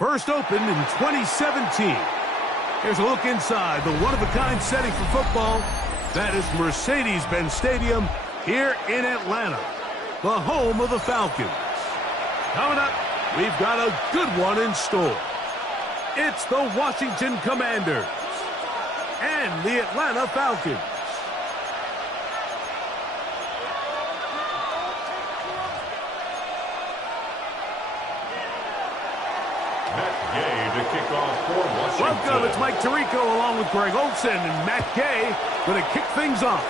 First opened in 2017. Here's a look inside the one-of-a-kind setting for football. That is Mercedes-Benz Stadium here in Atlanta, the home of the Falcons. Coming up, we've got a good one in store. It's the Washington Commanders and the Atlanta Falcons. Gay to kick off for Washington. Welcome, it's Mike Tirico along with Greg Olsen and Matt Gay going to kick things off.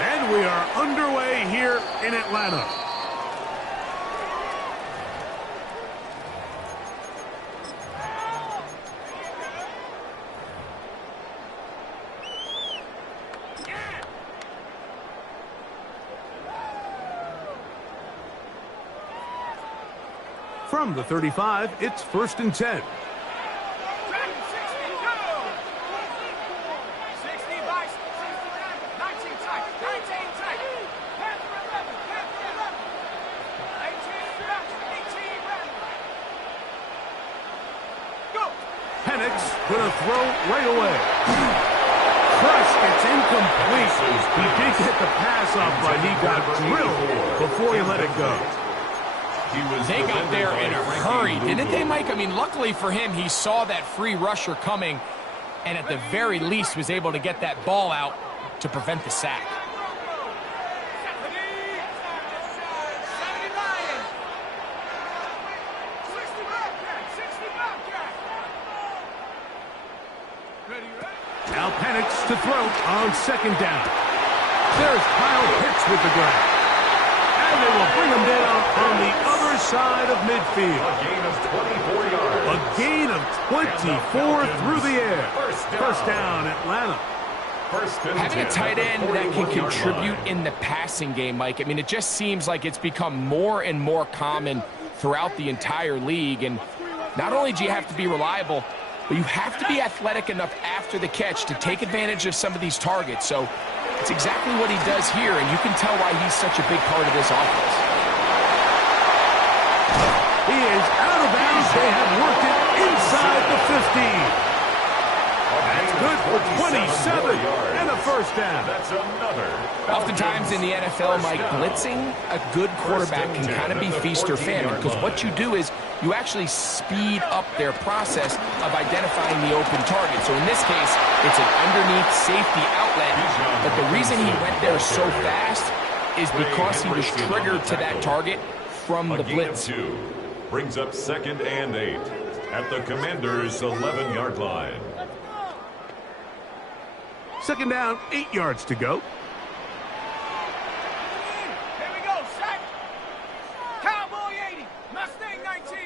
And we are underway here in Atlanta. From the 35, it's 1st and 10. Going to throw right away. Crush, it's incomplete. He did get the pass off, but he got drilled before he let it go. They got there in a hurry, didn't they, Mike? I mean, luckily for him, he saw that free rusher coming, and at the very least was able to get that ball out to prevent the sack. Now Penix to throw on 2nd down. There's Kyle Pitts with the grab. And they will bring him down on the other side of midfield. A gain of 24 yards. A gain of 24 through the air. First down, Atlanta. Having a tight end that can contribute in the passing game, Mike, I mean, it just seems like it's become more and more common throughout the entire league. And not only do you have to be reliable, but you have to be athletic enough after the catch to take advantage of some of these targets. So it's exactly what he does here, and you can tell why he's such a big part of this offense. He is out of bounds. They have worked it inside the 15. That's good for 27 and a first down. That's another. Oftentimes in the NFL, Mike, blitzing a good quarterback can kind of be feast or famine, because what you do is you actually speed up their process of identifying the open target. So in this case, it's an underneath safety outlet, but the reason he went there so fast is because he was triggered to that target from the blitz. Brings up 2nd and 8 at the Commanders' 11-yard line. 2nd down, 8 yards to go. Here we go, set. Cowboy 80, Mustang 19.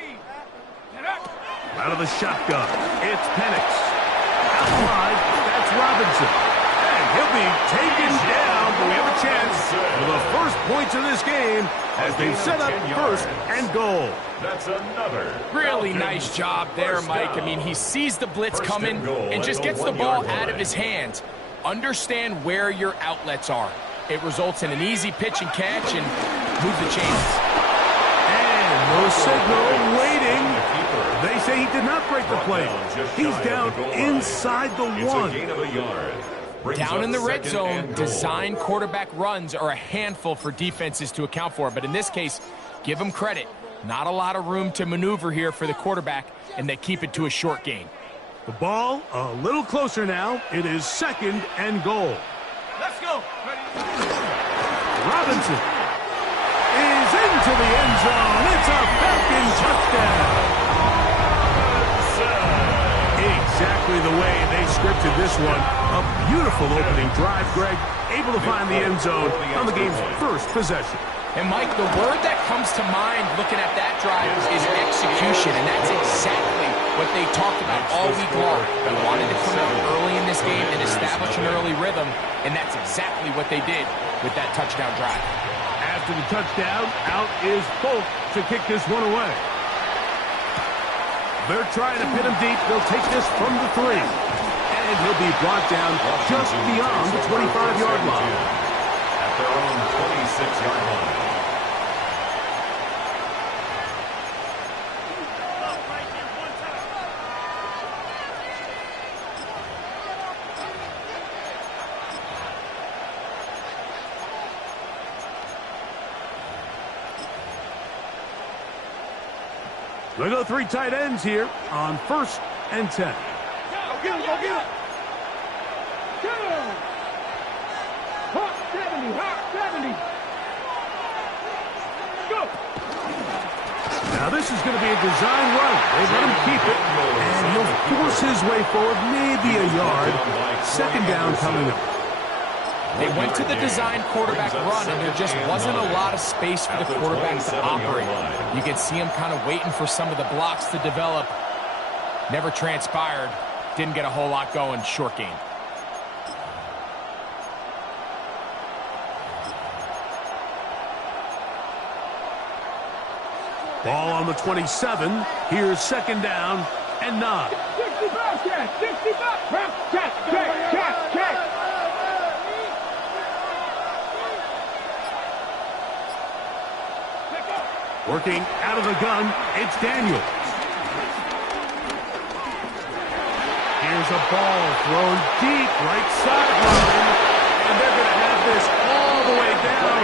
Out of the shotgun, it's Penix. Out wide, that's Robinson. And he'll be taken down, but we have a chance for the first points of this game as they set up 1st and goal. That's another. Really nice job there, Mike. I mean, he sees the blitz coming and just gets the ball out of his hands. Understand where your outlets are. It results in an easy pitch and catch and move the chains. And no signal waiting. They say he did not break the play. He's down inside the 1. Down in the red zone, design quarterback runs are a handful for defenses to account for. But in this case, give him credit. Not a lot of room to maneuver here for the quarterback, and they keep it to a short gain. The ball a little closer now. It is 2nd and goal. Let's go. Robinson is into the end zone. It's a Falcon touchdown. Exactly the way they scripted this one. A beautiful opening drive, Greg. Able to find the end zone on the game's first possession. And, Mike, the word that comes to mind looking at that drive is execution, and that's exactly what they talked about all week long. They wanted to come out early in this game and establish an early rhythm, and that's exactly what they did with that touchdown drive. After the touchdown, out is Folk to kick this one away. They're trying to pin him deep. They'll take this from the 3. And he'll be brought down just beyond the 25-yard line. At their own 26-yard line. They go 3 tight ends here on 1st and 10. Go get him, go get him. Get him. Hot 70, hot 70. Go. Now this is going to be a design run. They let him keep it. his way forward, maybe a yard. Second down coming up. They went to the design quarterback run, and there just wasn't a lot of space for the quarterback to operate. You could see him kind of waiting for some of the blocks to develop. Never transpired. Didn't get a whole lot going. Short game. Ball on the 27. Here's second down and 9. 65 check, 65. Check. Working out of the gun, it's Daniels. Here's a ball thrown deep right sideline, and they're going to have this all the way down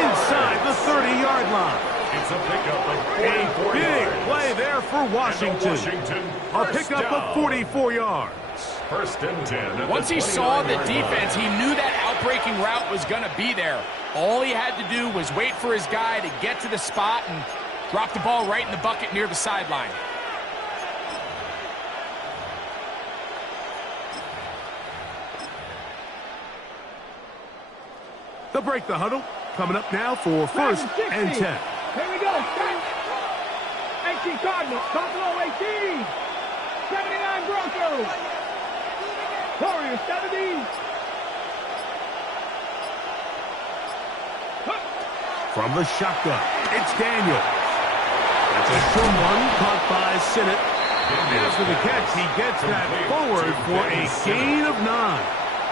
inside the 30-yard line. It's a pickup of A 44 big yards. play there for Washington. A pickup of 44 yards. First and 10. Once he saw the defense, he knew that outbreaking route was going to be there. All he had to do was wait for his guy to get to the spot and drop the ball right in the bucket near the sideline. They'll break the huddle. Coming up now for first and 10. Here we go. 18 Cardinals. Buffalo 18. 79 Broncos. Warriors 70. From the shotgun, it's Daniels. That's a short one caught by Sinnott. After the catch, he gets that forward for a gain of 9.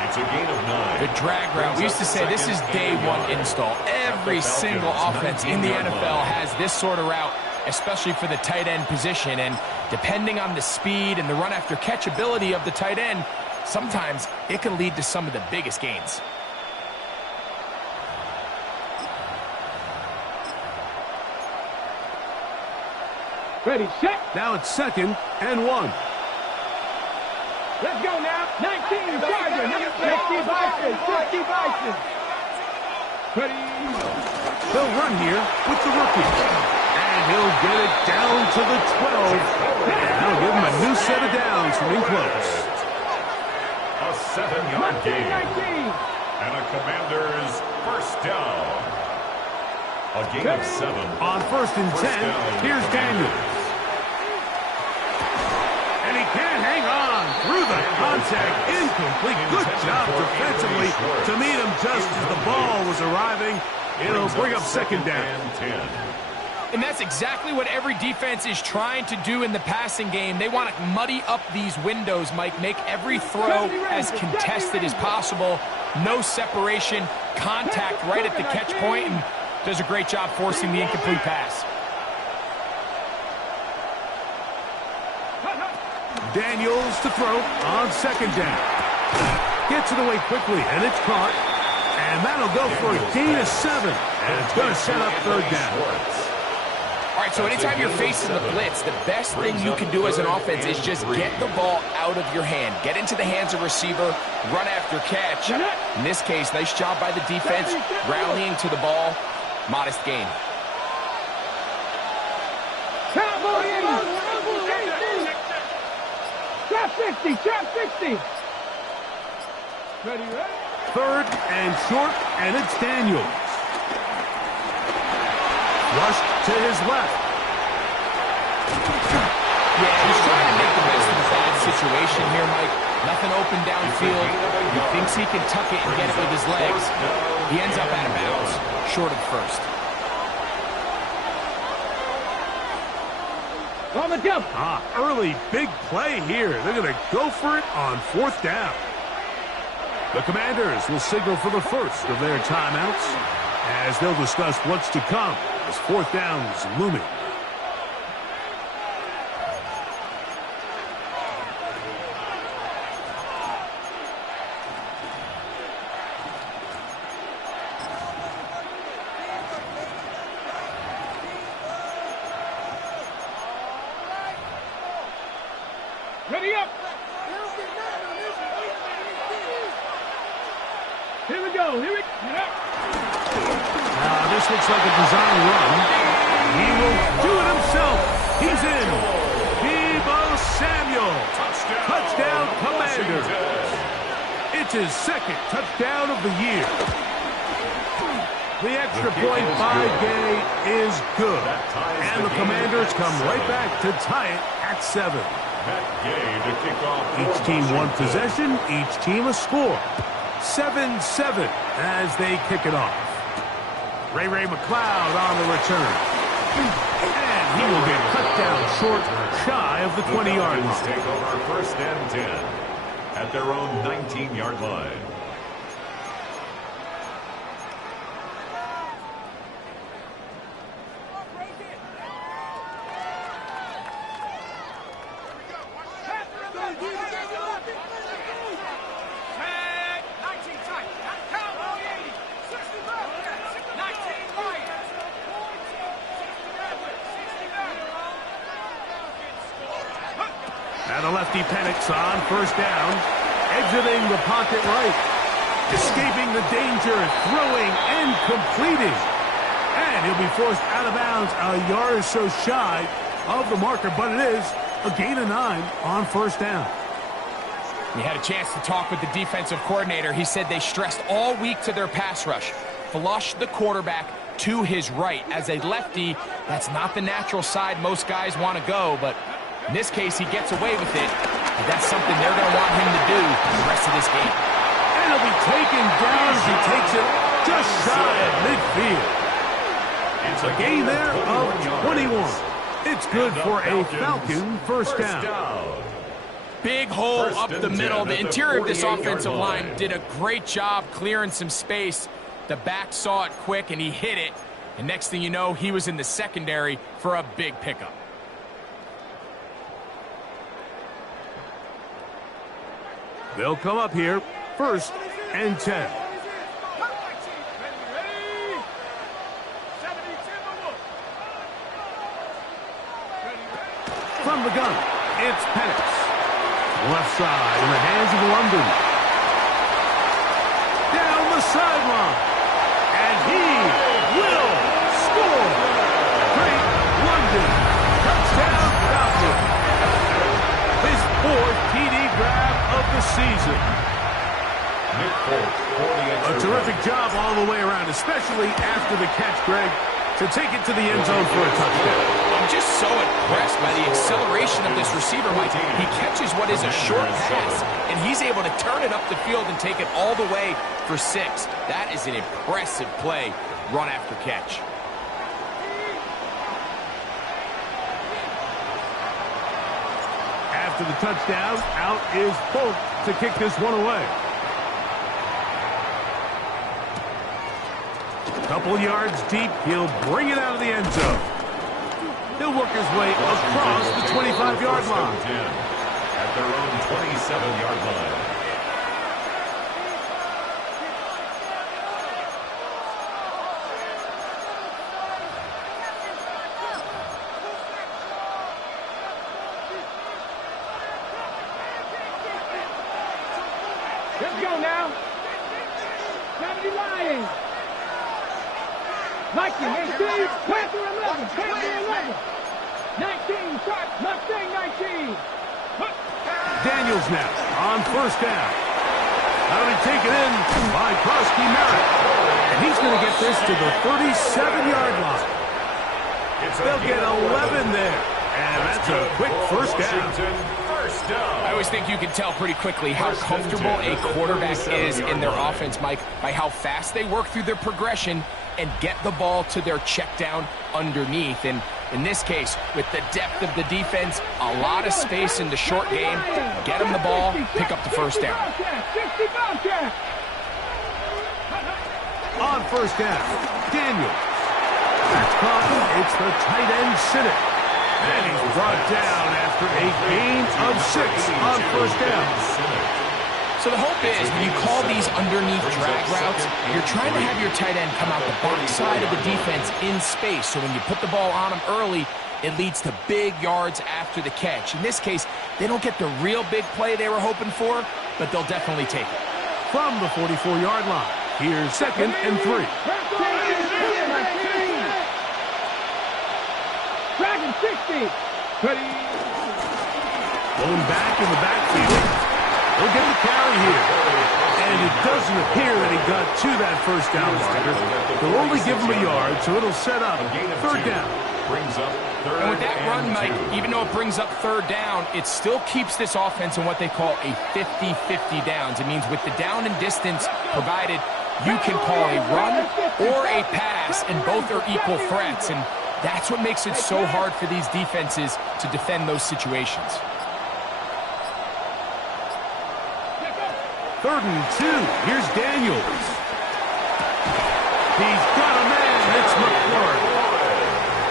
It's a gain of 9. The drag route. We used to say this is day one install. Every single offense in the NFL has this sort of route, especially for the tight end position. And depending on the speed and the run after catch ability of the tight end, sometimes it can lead to some of the biggest gains. Ready, set. Now it's second and 1. Let's go now. 19 Chargers. 60 Vikings. 60 Vikings. Ready. They'll run here with the rookie. And he'll get it down to the 12. And they'll give him a new set of downs from in close. A 7-yard gain. 19. And a Commander's first down. A gain of 7. On first and 10, here's Daniels. And he can't hang on through the contact. Incomplete. Good job defensively to meet him just as the ball was arriving. It'll bring up second down. And that's exactly what every defense is trying to do in the passing game. They want to muddy up these windows, Mike, make every throw as contested as possible. No separation, contact right at the catch point, and does a great job forcing the incomplete pass. Daniels to throw on second down. Gets it away quickly, and it's caught. And that'll go for a gain of 7. And it's going to set up third down. All right, so anytime you're facing the blitz, the best thing you can do as an offense is just get the ball out of your hand. Get into the hands of receiver, run after catch. In this case, nice job by the defense, rallying to the ball. Modest gain. Trap 60, trap 60. Ready, ready? Third and short, and it's Daniels. Rushed to his left. Yeah, he's trying to make the best of a bad situation here, Mike. Nothing open downfield. He thinks he can tuck it and get it with his legs. He ends up out of bounds, short of first. On the jump. Early big play here. They're going to go for it on fourth down. The Commanders will signal for the first of their timeouts as they'll discuss what's to come as fourth down is looming. Ready up. Here we go. Here we go. This looks like a design run. He will do it himself. He's in. Deebo Samuel. Touchdown. It's his second touchdown of the year. The extra point by Gay is good. And the Commanders come right back to tie it at 7. Each team one possession, each team a score. 7-7 as they kick it off. Ray McLeod on the return. And he will get cut down short, shy of the 20-yard line. Take over first and 10 at their own 19-yard line. And a lefty Penix on first down, exiting the pocket right, escaping the danger, throwing and completing. And he'll be forced out of bounds a yard or so shy of the marker, but it is a gain of 9 on first down. We had a chance to talk with the defensive coordinator. He said they stressed all week to their pass rush. Flush the quarterback to his right. As a lefty, that's not the natural side most guys want to go, but in this case, he gets away with it. But that's something they're going to want him to do the rest of this game. And he'll be taken down as he takes it just shy of midfield. It's a gain there of 21. It's good for a Falcon first down. Big hole up the middle. The interior of this offensive line did a great job clearing some space. The back saw it quick, and he hit it. And next thing you know, he was in the secondary for a big pickup. They'll come up here, first and 10. From the gun, it's Penix. Left side in the hands of London. Down the sideline. And he will score. Great London. Touchdown Falcon. His 4th TD grab of the season. A terrific job all the way around, especially after the catch, Greg, to take it to the end zone for a touchdown. I'm just so impressed by the acceleration of this receiver, Mike. He catches what is a short pass, and he's able to turn it up the field and take it all the way for 6. That is an impressive play, run after catch. After the touchdown, out is Polk to kick this one away. Couple yards deep, he'll bring it out of the end zone. He'll work his way across the 25-yard line. At their own 27-yard line. Let's go now. 70 Lions. Mikey, 18, Panther 11, Panther 11. 19, start, Mustang 19. Daniels now on first down. That'll be taken in by Krosky Merritt. And he's going to get this to the 37-yard line. They'll get 11 there. And that's a quick first down. I always think you can tell pretty quickly how comfortable a quarterback is in their offense, Mike, by how fast they work through their progression and get the ball to their check down underneath. And in this case, with the depth of the defense, a lot of space in the short game, get them the ball, pick up the first down. On first down, Daniels. That's caught. It's the tight end Sinnott. And he's brought down after a gain of 6 on first down. So the hope is when you call these underneath drag routes, you're trying to have your tight end come out the backside of the defense in space. So when you put the ball on him early, it leads to big yards after the catch. In this case, they don't get the real big play they were hoping for, but they'll definitely take it. From the 44-yard line, here's 2nd and 3. Dragon 60. Going back in the backfield. He'll get the carry here. And it doesn't appear that he got to that first down marker. They'll only give him a yard, so it'll set up third down. And with that run, Mike, even though it brings up third down, it still keeps this offense in what they call a 50-50 downs. It means with the down and distance provided, you can call a run or a pass, and both are equal threats. And that's what makes it so hard for these defenses to defend those situations. 3rd and 2. Here's Daniels. He's got a man. It's McClure.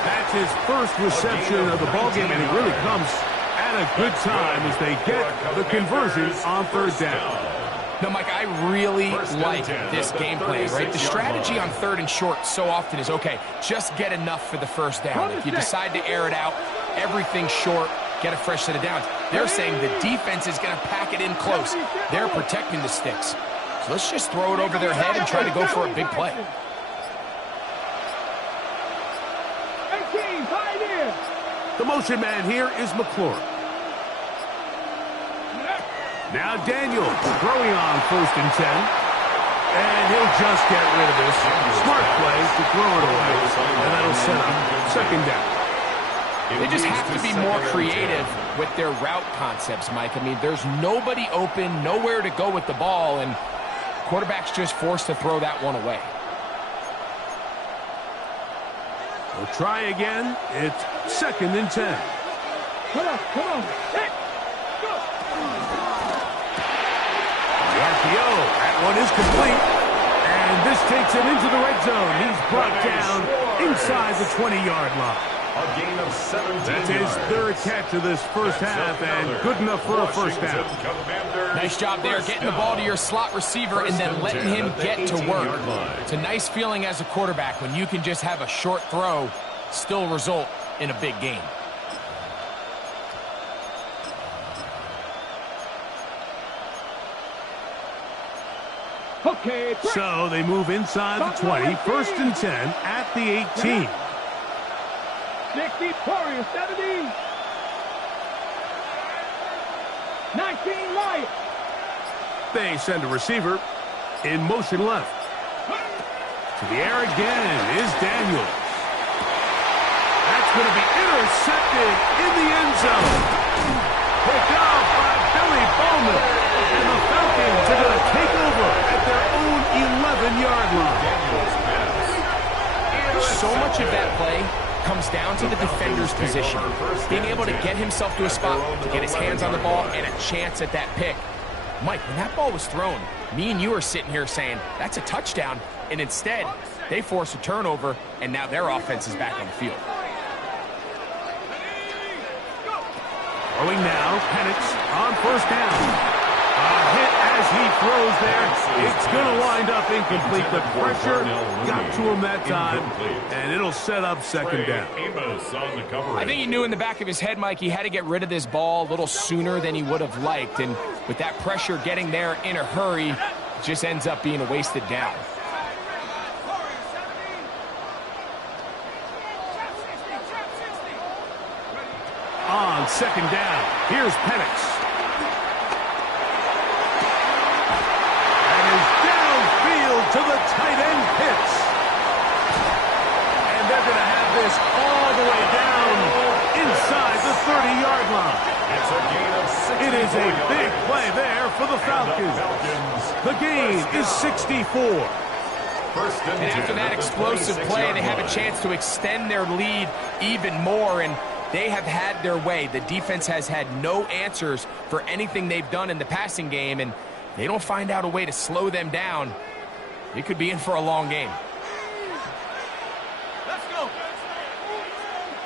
That's his first reception of the ballgame, and it really comes at a good time as they get the conversion on 3rd down. No, Mike, I really like this game plan, right? The strategy on 3rd and short so often is, okay, just get enough for the first down. If you decide to air it out, everything's short, get a fresh set of downs. They're saying the defense is going to pack it in close. They're protecting the sticks. So let's just throw it over their head and try to go for a big play. The motion man here is McClure. Now Daniel throwing on 1st and 10. And he'll just get rid of this. Smart play to throw it away. And that'll set up 2nd down. They just have to be more creative with their route concepts, Mike. I mean, there's nobody open, nowhere to go with the ball, and quarterback's just forced to throw that one away. We'll try again. It's 2nd and 10. Come on. Hey, go. The RPO. That one is complete. And this takes him into the red zone. He's brought down inside the 20-yard line. A gain of 17 That's his 3rd catch of this first half, and good enough for a first down. Nice job there, getting the ball to your slot receiver and then letting him get to work. It's a nice feeling as a quarterback when you can just have a short throw still result in a big game. Okay. So they move inside the 20, 1st and 10 at the 18. 60, Warriors, 70. 19, Lions. They send a receiver in motion left. To the air again is Daniels. That's going to be intercepted in the end zone. Picked off by Billy Bowman. And the Falcons are going to take over at their own 11-yard line. So much of that play comes down to the defender's position. Being able to get himself to a spot, to get his hands on the ball, and a chance at that pick. Mike, when that ball was thrown, me and you are sitting here saying, that's a touchdown, and instead, they force a turnover, and now their offense is back on the field. Throwing now, Penix on 1st down. A hit as he throws there. It's going to wind up incomplete. The pressure got to him that time, and it'll set up 2nd down. I think he knew in the back of his head, Mike, he had to get rid of this ball a little sooner than he would have liked, and with that pressure getting there in a hurry, it just ends up being a wasted down. On 2nd down, here's Penix. To the tight end Pitts. And they're going to have this all the way down inside the 30-yard line. It's a gain of 64 It is a big play there for the Falcons. The gain is 64. And after that explosive play, they have a chance to extend their lead even more, and they have had their way. The defense has had no answers for anything they've done in the passing game, and they don't find out a way to slow them down. It could be in for a long game. Let's go.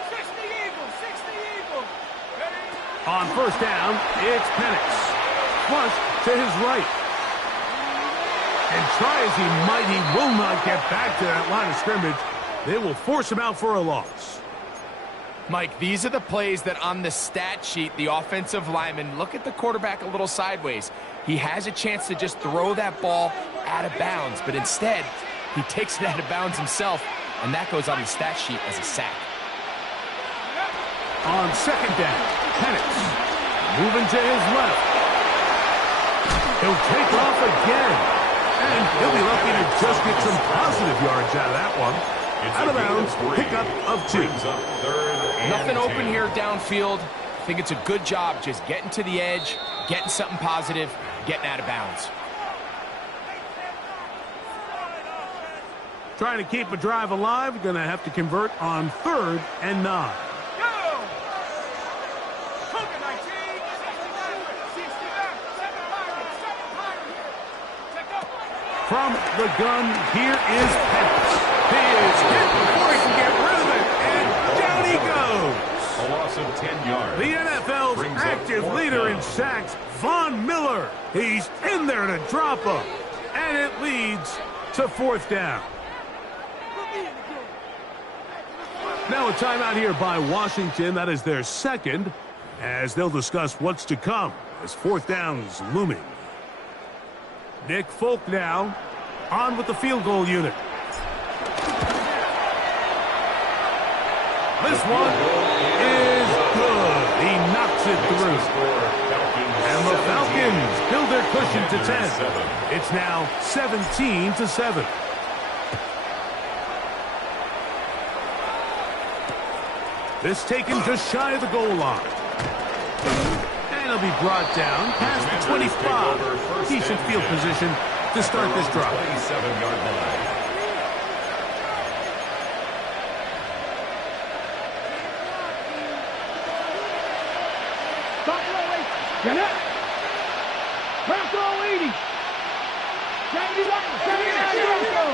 60 Eagles. On 1st down, it's Penix. Flush to his right. And try as he might, he will not get back to that line of scrimmage. They will force him out for a loss. Mike, these are the plays that on the stat sheet, the offensive lineman, look at the quarterback a little sideways. He has a chance to just throw that ball out of bounds, but instead, he takes it out of bounds himself, and that goes on the stat sheet as a sack. On 2nd down, Penix moving to his left. He'll take off again. And he'll be lucky to just get some positive yards out of that one. Out of bounds, pickup of 2. Nothing open here downfield. I think it's a good job just getting to the edge, getting something positive, getting out of bounds. Trying to keep a drive alive, going to have to convert on 3rd and 9. From the gun, here is Pettis. He is hit before he can get rid of it, and down he goes. A loss of 10 yards. The NFL's active leader in sacks, Von Miller. He's in there to drop him, and it leads to 4th down. Now a timeout here by Washington. That is their 2nd, as they'll discuss what's to come as 4th down is looming. Nick Folk now on with the field goal unit. This one is good. He knocks it through. And the Falcons build their cushion to 10. It's now 17-7. This taken just shy of the goal line. And he'll be brought down past the 25. Decent field position to start this drive. 27-yard line. Get up. Bronco 80. 79 Bronco.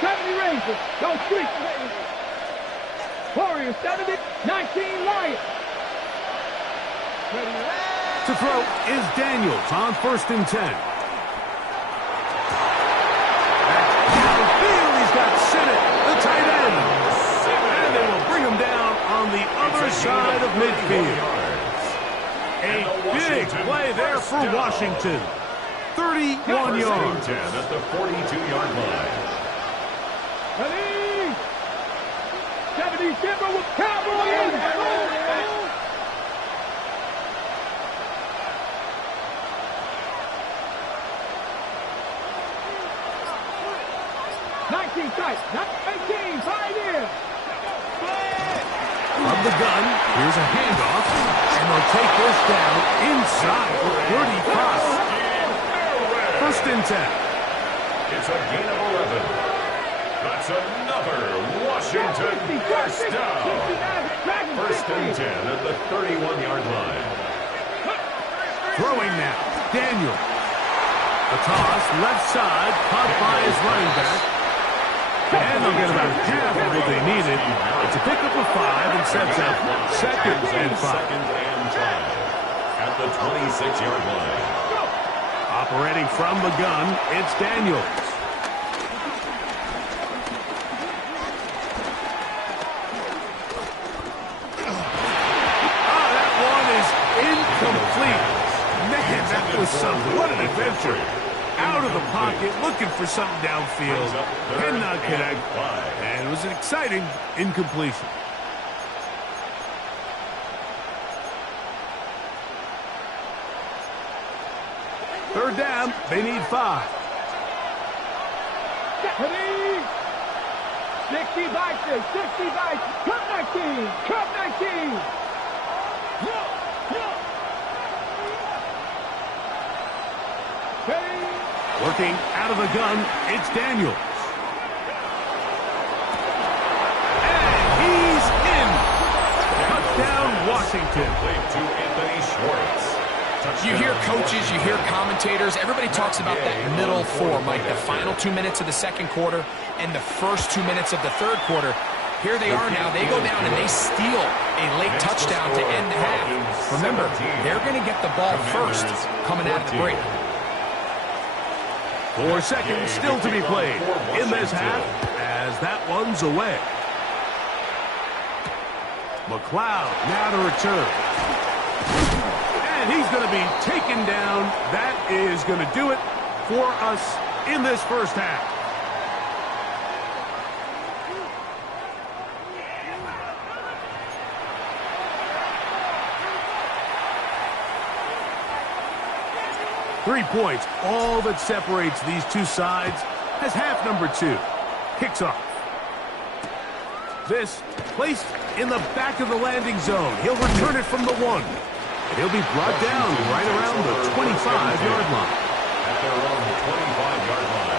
70 Rangers. Go Street. Warriors 70. 19 Lions. To throw is Daniels on 1st and 10. Downfield, he's got Sinnott, the tight end. And they will bring him down on the other side of midfield. A big play there for Washington. 31 yards. 10 at the 42-yard line. Ready. 70 Timber with Cowboys. 19 tight. 18. Pioneer. From the gun, here's a handoff, and they'll take this down inside the 35. 1st and 10. It's a gain of 11. That's another Washington first down. 1st and 10 at the 31-yard line. Throwing now, Daniel. The toss, left side, caught by his running back. And they'll get about half of what they needed. It's a pickup of 5 and sets up 2nd and 5. At the 26-yard line. Operating from the gun, it's Daniels. Oh, that one is incomplete. Man, that was something. What an adventure. Out of the pocket, looking for something downfield. Cannot connect. And it was an exciting incompletion. Third down, they need 5. 60 Vikings, 60 Vikings, cut 19, cut 19. Working out of the gun, it's Daniels. And he's in. Touchdown, Washington. To Anthony Schwartz. You hear coaches, you hear commentators, everybody talks about that middle 4, Mike, the final 2 minutes of the 2nd quarter and the first 2 minutes of the 3rd quarter. Here they are now. They go down and they steal a late touchdown to end the half. Remember, they're going to get the ball first coming out of the break. 4 seconds still to be played in this half as that one's away. McLeod now to return. And he's going to be taken down. That is going to do it for us in this first half. 3 points, all that separates these two sides, as half number 2 kicks off. This placed in the back of the landing zone. He'll return it from the 1. And he'll be brought down right around the 25-yard line. At their own 25-yard line.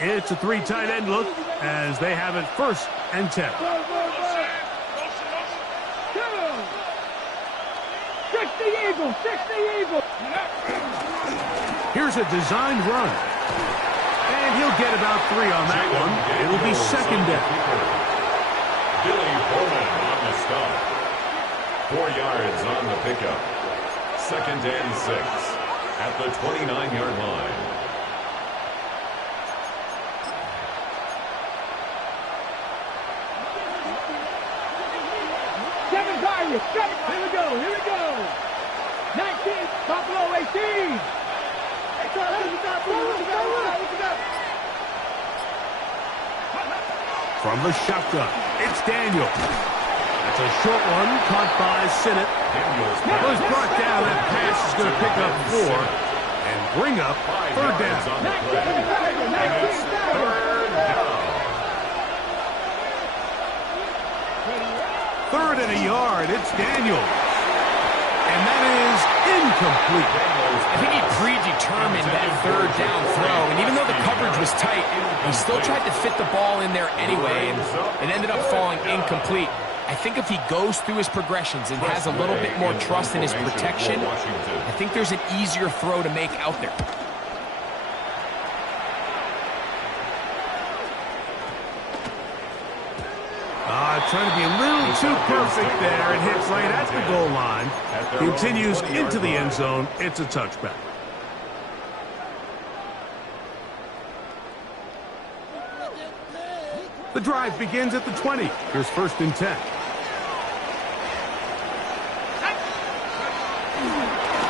It's a 3 tight end look as they have it 1st and 10. Fix the Eagles! Fix the Eagles! Here's a designed run. And he'll get about 3 on that one. It'll be 2nd down. Billy Bowman on the stop. 4 yards on the pickup. 2nd and 6 at the 29-yard line. Here we go, here we go. 19, Buffalo 18. From the shotgun, it's Daniel. That's a short one, caught by Sinnott. Was brought down. That pass is going to pick up 4 and bring up 3rd down. Third and a yard, it's Daniel. And that is incomplete. I think he predetermined that 3rd down throw, and even though the coverage was tight, he still tried to fit the ball in there anyway, and it ended up falling incomplete. I think if he goes through his progressions and has a little bit more trust in his protection, I think there's an easier throw to make out there. Trying to be a little too perfect there and hits right at the goal line. Continues into the end zone. It's a touchback. The drive begins at the 20. Here's 1st and 10.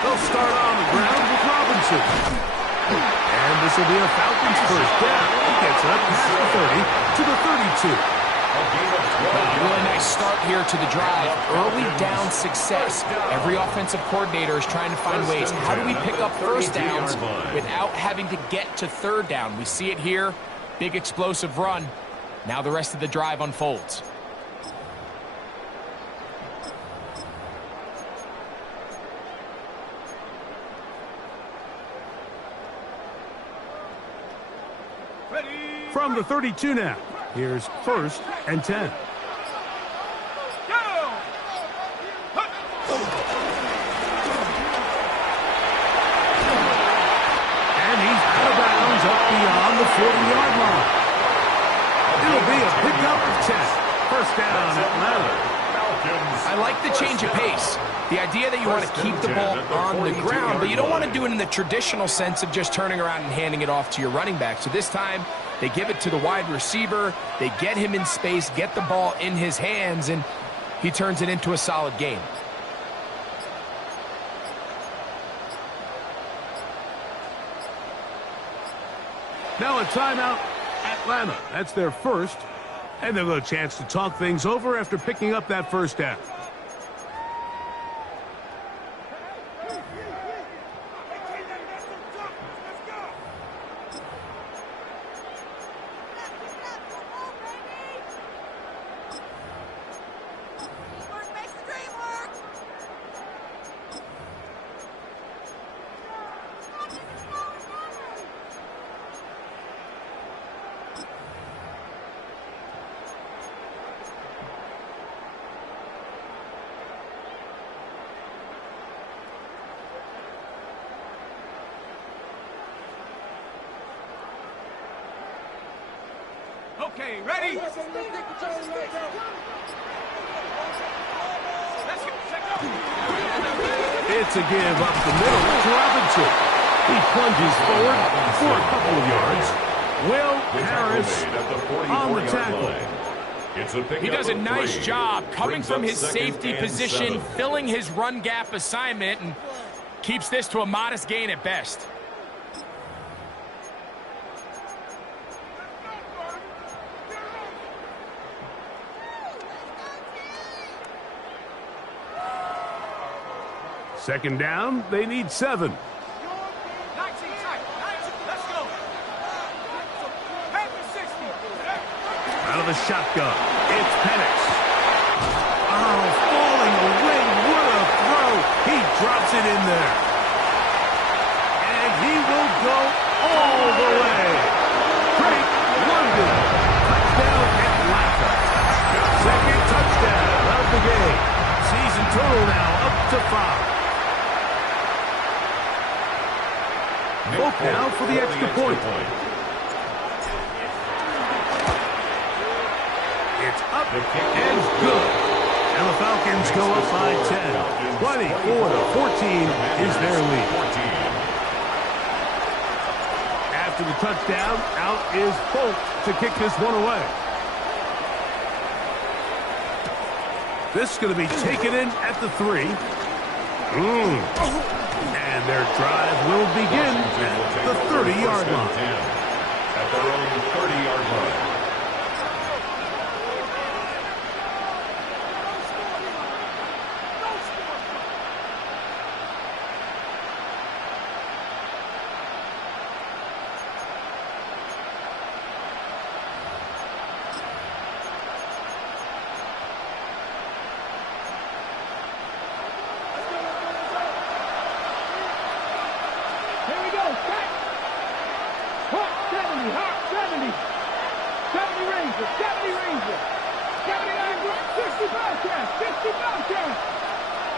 They'll start on the ground with Robinson. And this will be a Falcons 1st down. He gets it up past the 30 to the 32. Really nice start here to the drive. Early down success. Every offensive coordinator is trying to find ways. How do we pick up 1st downs without having to get to 3rd down? We see it here. Big explosive run. Now the rest of the drive unfolds. From the 32 now. Here's 1st and 10. And he's out of bounds up beyond the 40-yard line. It'll be a pickup of 10. 1st down, Atlanta. I like the change of pace. The idea that you want to keep the ball on the ground, but you don't want to do it in the traditional sense of just turning around and handing it off to your running back. So this time, they give it to the wide receiver. They get him in space, get the ball in his hands, and he turns it into a solid game. Now a timeout, Atlanta. That's their 1st. And they'll get a chance to talk things over after picking up that 1st down. Okay, ready? It's a give up the middle to Robinson. He plunges forward for a couple of yards. Will Harris on the tackle. He does a nice job coming from his safety position, filling his run gap assignment, and keeps this to a modest gain at best. Second down, they need 7. 19 tight. 19. Let's go. Half to 60. Out of the shotgun, it's Penix. Oh, falling away. What a throw. He drops it in there. And he will go all the way. Drake London. Touchdown Atlanta. Second touchdown of the game. Season total now up to 5. Both down for the extra point. It's up and good. And the Falcons go up by 10. 24-14 is their lead. After the touchdown, out is Folk to kick this one away. This is going to be taken in at the 3. And their drive will begin at the 30-yard line. At their own 30-yard line. Here we go. Back. Hawk 70. Hawk 70. 70 Ranger. 70 Ranger. 79 Black. 60 Bobcat. 60 Bobcat.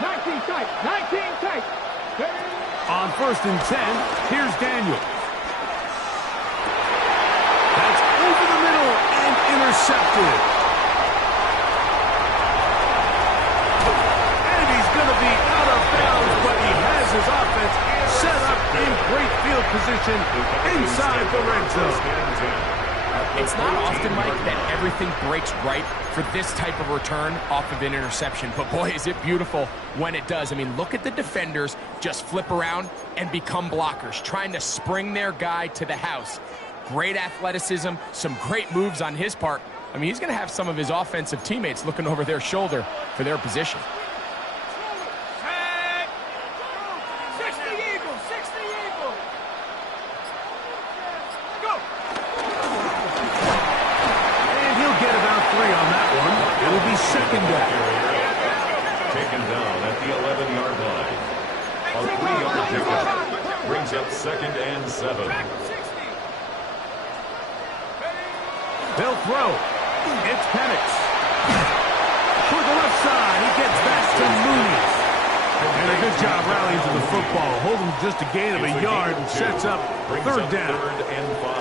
19 tight. 19 tight. On 1st and 10, here's Daniel. That's over the middle and intercepted. And he's going to be out of bounds, but he has his offense set up in great field position inside the red zone. It's not often, Mike, that everything breaks right for this type of return off of an interception. But, boy, is it beautiful when it does. I mean, look at the defenders just flip around and become blockers, trying to spring their guy to the house. Great athleticism, some great moves on his part. I mean, he's going to have some of his offensive teammates looking over their shoulder for their position. 60 Eagles. 60 Eagles. Go. And he'll get about 3 on that one. It'll be second down. Taken down at the 11-yard line. A 3-yard pickup brings up 2nd and 7. They'll throw. It's Penix. For the left side, he gets back to Mooney. And a good job rallying to the football. Holding just a gain of a yard and sets up third down. 3rd and 5.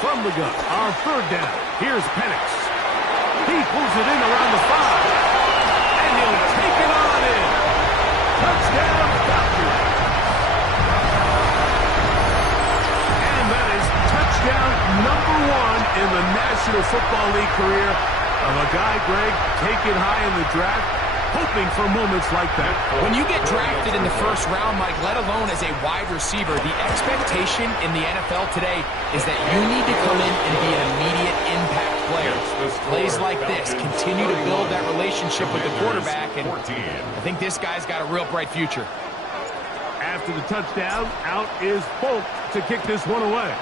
From the gun, on 3rd down, here's Penix. He pulls it in around the 5. And he'll take it on in. Touchdown, Falcons. And that is touchdown number 1 in the National Football League career of a guy, Greg, taken high in the draft, hoping for moments like that. When you get drafted in the 1st round, Mike, let alone as a wide receiver, the expectation in the NFL today is that you need to come in and be an immediate impact player. Plays like this continue to build that relationship with the quarterback, and I think this guy's got a real bright future. After the touchdown, out is Folk to kick this one away.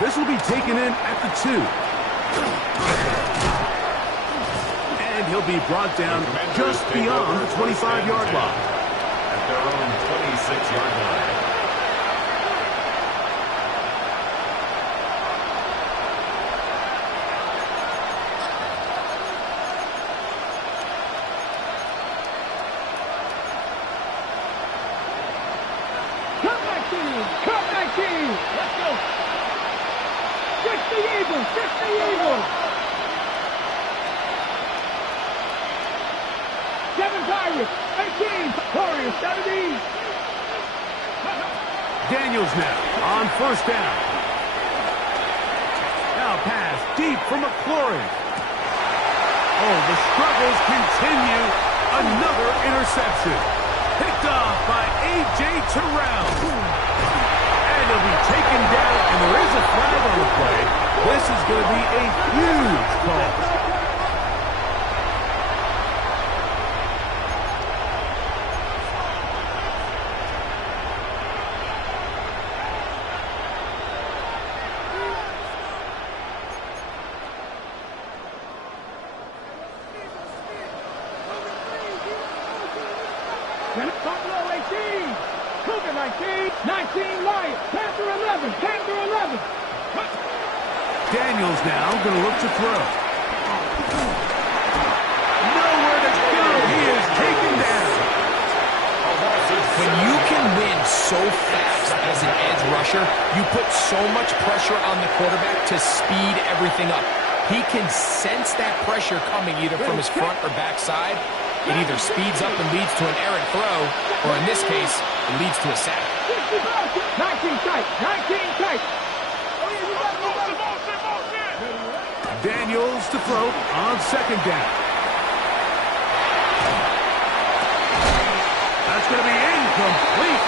This will be taken in at the 2. And he'll be brought down just beyond the 25-yard line. At their own 26-yard line. Cup 19. Let's go. 60 Eagles. 60 Eagles. 7 Pirates, 18, Warriors 17. Daniels now on first down. Now pass deep for McLaurin. Oh, the struggles continue. Another interception. Picked off by A.J. Terrell. And he'll be taken down, and there is a flag on the play. This is going to be a huge call. Buffalo 18, Cougar 19, 19 Lions, Panther 11, Panther 11. Daniels now going to look to throw. Nowhere to go. He is taken down. When you can win so fast as an edge rusher, you put so much pressure on the quarterback to speed everything up. He can sense that pressure coming either from his front or back side. It either speeds up and leads to an errant throw, or in this case, it leads to a sack. 19 tight, 19 tight. Daniels to throw on second down. That's going to be incomplete.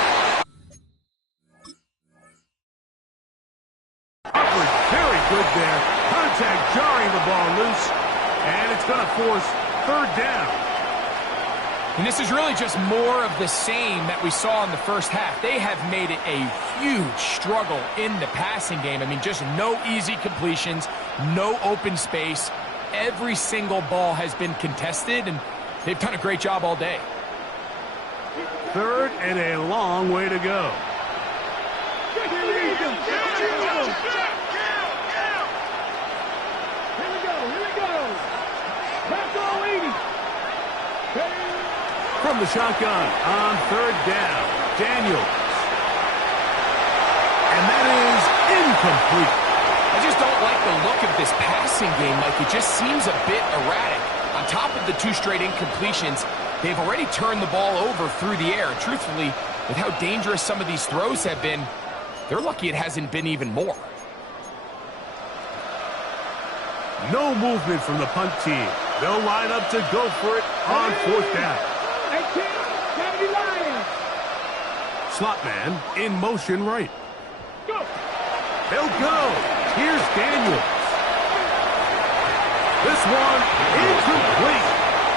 Upward, very good there. Contact jarring the ball loose, and it's going to force third down. And this is really just more of the same that we saw in the first half. They have made it a huge struggle in the passing game. I mean, just no easy completions, no open space. Every single ball has been contested, and they've done a great job all day. Third and a long way to go. From the shotgun on third down, Daniels. And that is incomplete. I just don't like the look of this passing game. Like, it just seems a bit erratic. On top of the 2 straight incompletions, they've already turned the ball over through the air. Truthfully, with how dangerous some of these throws have been, they're lucky it hasn't been even more. No movement from the punt team. They'll line up to go for it on fourth down. 18, 70 Lions. Slot man in motion right. Go. He'll go. Here's Daniels. This one incomplete.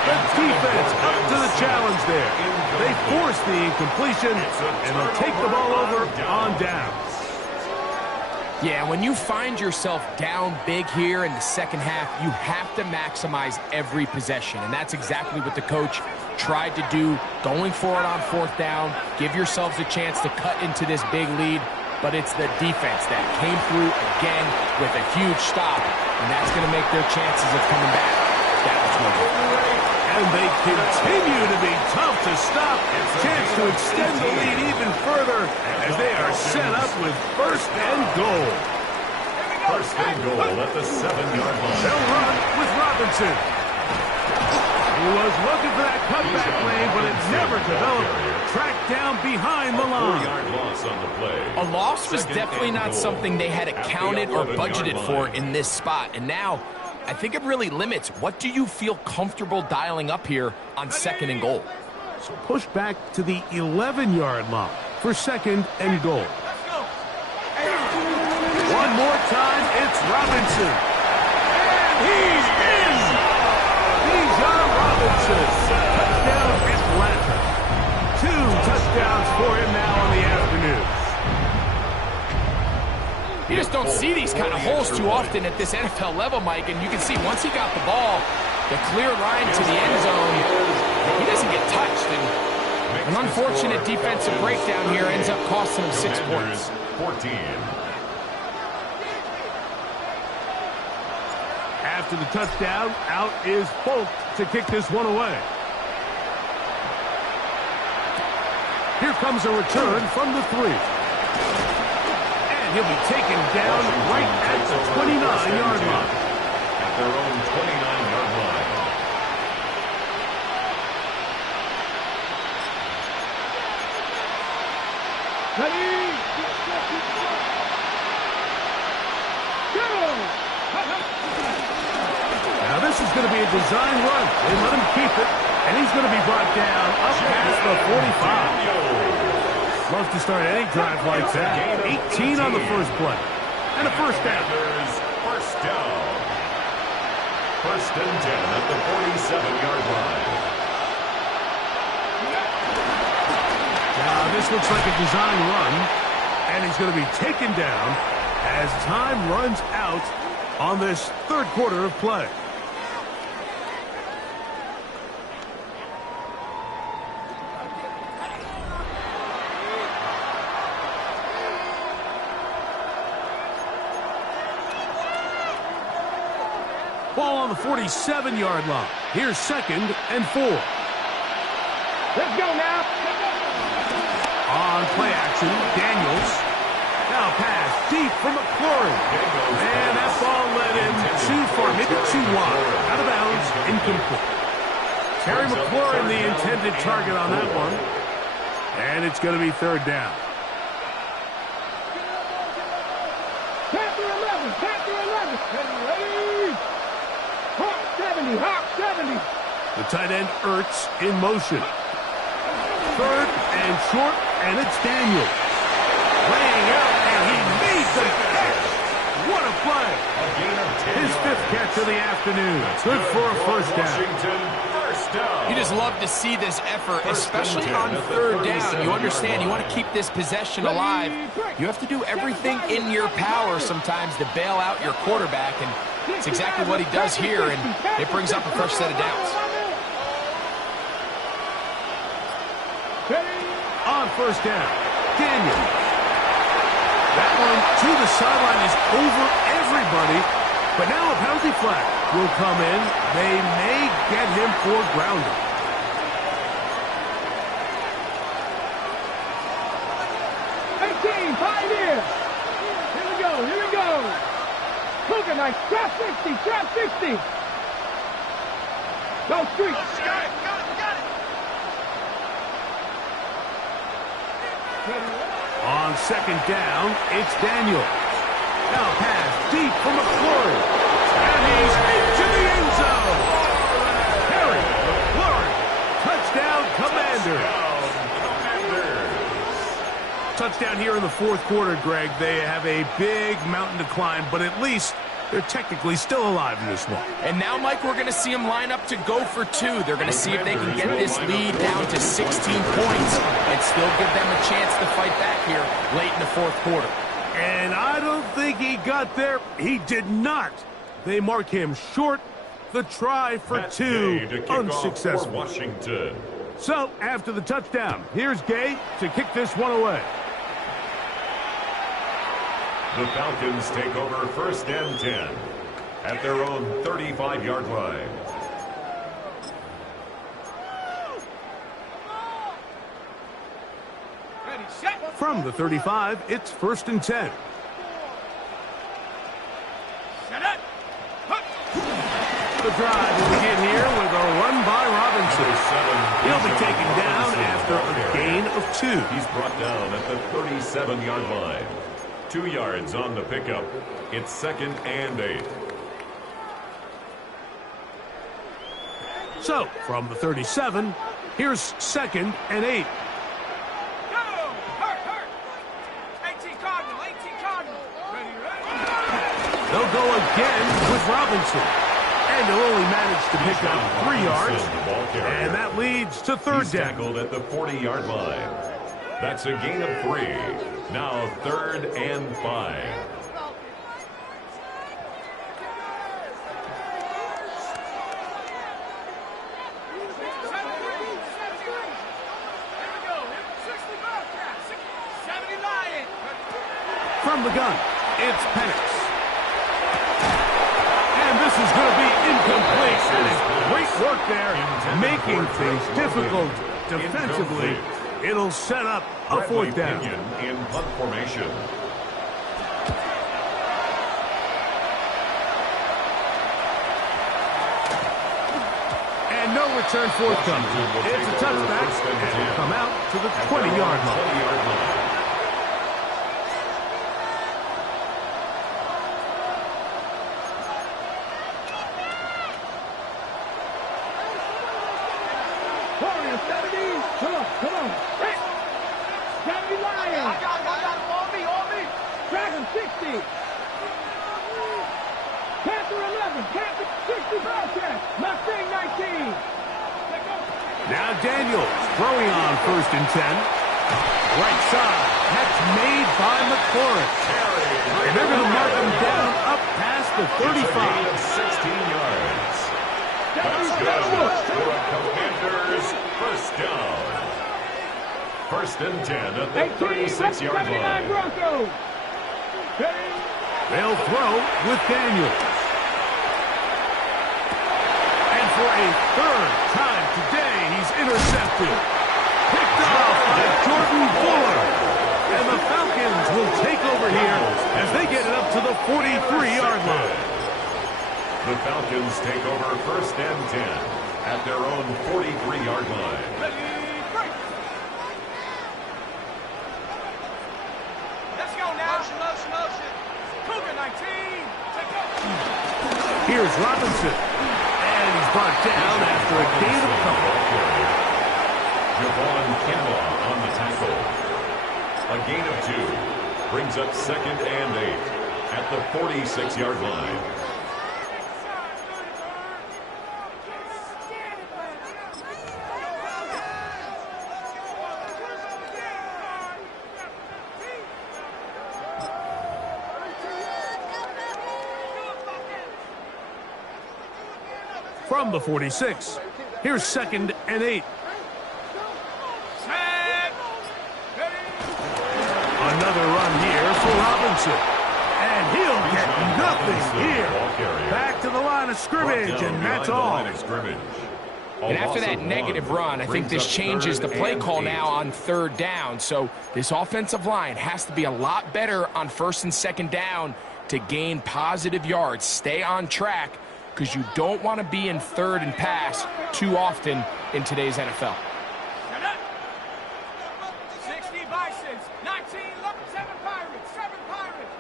The defense up to the challenge there. They force the incompletion, and they'll take the ball over on down. Yeah, when you find yourself down big here in the second half, you have to maximize every possession, and that's exactly what the coach tried to do, going for it on fourth down. Give yourselves a chance to cut into this big lead, but it's the defense that came through again with a huge stop, and that's going to make their chances of coming back that much more difficult. And they continue to be tough to stop. Chance to extend the lead even further as they are set up with first and goal. First and goal at the 7-yard line. They'll run with Robinson. He was looking for that cutback lane, but it never developed. Tracked down behind the line. 4-yard loss on the play. A loss was definitely not something they had accounted or budgeted for in this spot. And now, I think it really limits. What do you feel comfortable dialing up here on second and goal? So push back to the 11-yard line for second and goal. One more time, it's Robinson. And he's in! Bijan Robinson. Touchdown, Atlanta. 2 touchdowns for him now on the afternoon. You just don't see these kind of holes too often at this NFL level, Mike, and you can see once he got the ball, the clear line to the end zone, he doesn't get touched, and an unfortunate defensive breakdown here ends up costing him 6 points. 14. After the touchdown, out is Folk to kick this one away. Here comes a return from the 3. He'll be taken down right at the 29-yard line. At their own 29-yard line. Ready? Go! Now this is going to be a design run. They let him keep it, and he's going to be brought down up past the 45. Love to start any drive like that. 18 on the first play. And a first down. First down. First and 10 at the 47-yard line. Now this looks like a design run, and he's going to be taken down as time runs out on this third quarter of play. Ball on the 47-yard line. Here's second and 4. Let's go now. On play action, Daniels. Now pass deep from McLaurin. And that ball led him too far, maybe too wide. Out of bounds, incomplete. Terry McLaurin, the intended target on that one. And it's going to be third down. Panther 11. Panther 11. Ready? Hawk 70. Hawk 70. The tight end Ertz in motion. Third and short, and it's Daniels. Laying out, and he made the catch. What a play. His fifth catch of the afternoon. Good for a first down. You just love to see this effort, especially on third down. You understand, you want to keep this possession alive. You have to do everything in your power sometimes to bail out your quarterback, and it's exactly what he does here, and it brings up a fresh set of downs. On first down, Daniel. That one to the sideline is over everybody, but now a penalty flag will come in. They may get him for grounding. Pioneer. Here we go. Here we go. Cougar nice. Trap 60. Trap 60. Go street. Got it. On second down, it's Daniel. Now pass deep from McLaurin. And he's into the end zone. Harry McLaurin. Touchdown, Commanders. Touchdown here in the fourth quarter, Greg. They have a big mountain to climb, but at least they're technically still alive in this one. And now, Mike, we're going to see them line up to go for two. They're going to see if they can get this lead down to 16 points and still give them a chance to fight back here late in the fourth quarter. And I don't think he got there. He did not. They mark him short. The try for two, unsuccessful. Washington. So, after the touchdown, here's Gay to kick this one away. The Falcons take over first and 10 at their own 35-yard line. From the 35, it's first and 10. The drive will begin here with a run by Robinson. He'll be taken down after a gain of 2. He's brought down at the 37-yard line. 2 yards on the pickup. It's second and 8. So, from the 37, here's second and 8. They'll go again with Robinson. And they'll only manage to pick up 3 yards. And that leads to third down. Tackled at the 40-yard line. That's a gain of 3. Now third and 5. From the gun, it's Penix. And this is going to be incomplete. And it's great work there, making things difficult defensively. It'll set up a fourth down. In punt formation. And no return forthcoming. It's a touchback, and it'll come out to the 20-yard line. 70. Come on. 70 Lions. I got him. On me. Dragon 60. Panther 11. Panther 60 Bobcats. Mustang 19. Now Daniels throwing on 1st and 10. Right side. Catch made by McLaurin. And they're going to mark him down up past the 35. 16 yards. That's good for a Commanders first down. 1st and 10 at the 36-yard line. They'll throw with Daniels. And for a 3rd time today, he's intercepted. Picked off by Jordan Fuller. And the Falcons will take over here as they get it up to the 43-yard line. The Falcons take over 1st and 10 at their own 43-yard line. Let's go now. Motion. Cougar 19. Take off. Here's Robinson. And he's brought down after a gain of a couple. Javon Kinlaw on the tackle. A gain of 2 brings up 2nd and 8 at the 46-yard line. From the 46, here's 2nd and 8. Another run here for Robinson. And he'll get nothing here. Back to the line of scrimmage, and that's all. And after that negative run, I think this changes the play call now on 3rd down. So this offensive line has to be a lot better on 1st and 2nd down to gain positive yards. Stay on track, because you don't want to be in 3rd and pass too often in today's NFL. 60 Bisons, 19, 7 Pirates, 7 Pirates.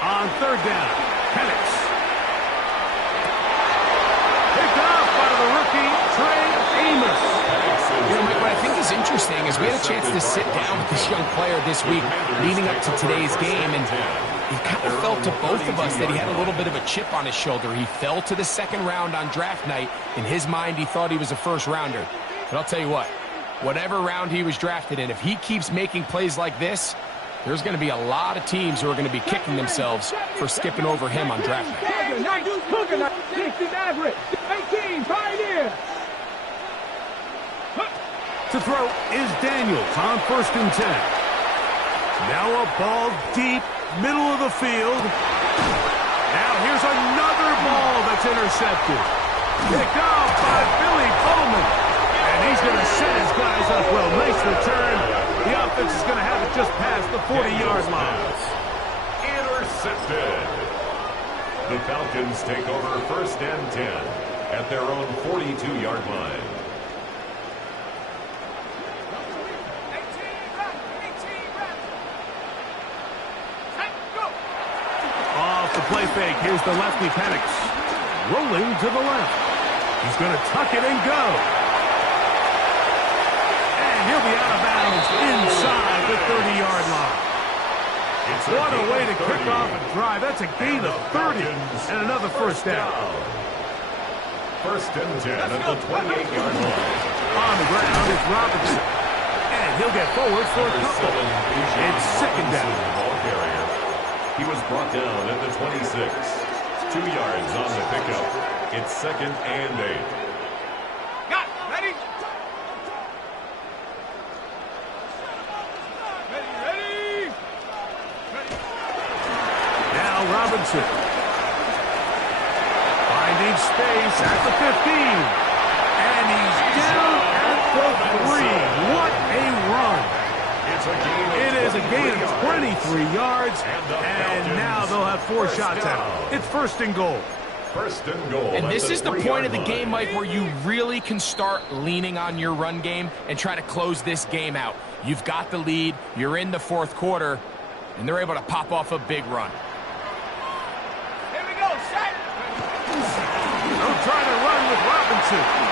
On 3rd down, Penix. Picked off by the rookie, Trey Amos. Mike, what I think is interesting is we had a chance to sit down with this young player this week leading up to today's game, and it kind of felt to both of us that he had a little bit of a chip on his shoulder. He fell to the 2nd round on draft night. In his mind, he thought he was a 1st rounder. But I'll tell you what, whatever round he was drafted in, if he keeps making plays like this, there's going to be a lot of teams who are going to be kicking themselves for skipping over him on draft night. 60 Maverick, 18 Pioneer. To throw is Daniels on 1st and 10. Now a ball deep, middle of the field. Now here's another ball that's intercepted. Picked off by Billy Bowman. And he's going to set his guys up well. Nice return. The offense is going to have it just past the 40-yard line. Intercepted. The Falcons take over 1st and 10 at their own 42-yard line. Off the play fake, here's the lefty Penix. Rolling to the left. He's going to tuck it and go. And he'll be out of bounds inside the 30-yard line. What a way to kick off a drive. That's a gain of 30 and another 1st down. 1st and 10 at the 28-yard line. On the ground, it's Robinson. And he'll get forward for a couple. It's 2nd down. He was brought down at the 26. 2 yards on the pickup. It's 2nd and 8. Got it. Ready? Ready? Now Robinson. Finding space at the 15. And he's down at the 3. What a run. It is a gain of 23 yards, and now they'll have 4 shots at it. It's 1st and goal. 1st and goal. And this is the point of the game, Mike, where you really can start leaning on your run game and try to close this game out. You've got the lead, you're in the 4th quarter, and they're able to pop off a big run. Here we go, set. They'll try to run with Robinson.